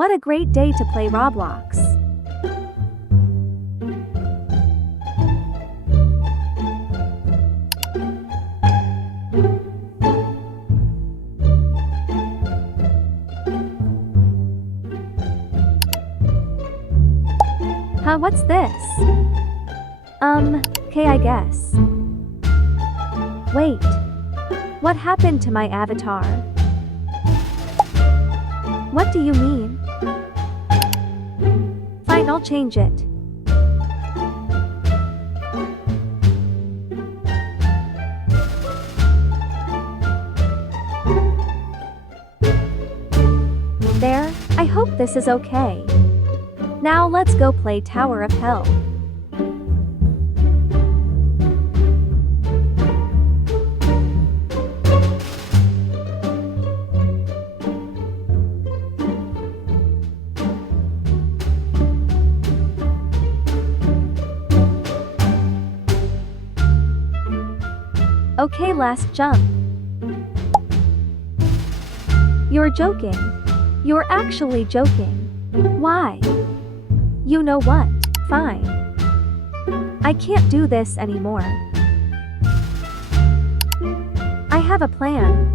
What a great day to play Roblox. Huh, what's this? Okay, I guess. Wait. What happened to my avatar? What do you mean? Fine, I'll change it. There, I hope this is okay. Now let's go play Tower of Hell. Okay, last jump. You're joking. You're actually joking. Why? You know what? Fine. I can't do this anymore. I have a plan.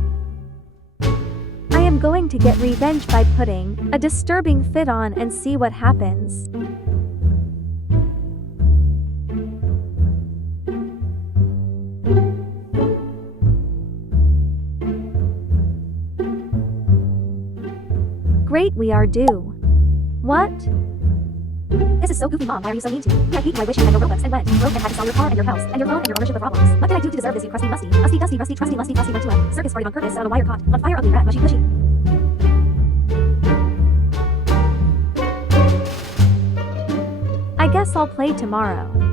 I am going to get revenge by putting a disturbing fit on and see what happens. Great, we are due. What? This is so goofy, Mom. Why are you so mean to me? I hate you. I wish you had no Robux and went broke and had to sell your car and your house and your phone and your ownership of Roblox. What did I do to deserve this, you crusty musty? Musty, dusty, rusty, trusty, lusty, fussy, went to a circus party on purpose out of wire caught on fire, ugly rat, mushy, cushy. I guess I'll play tomorrow.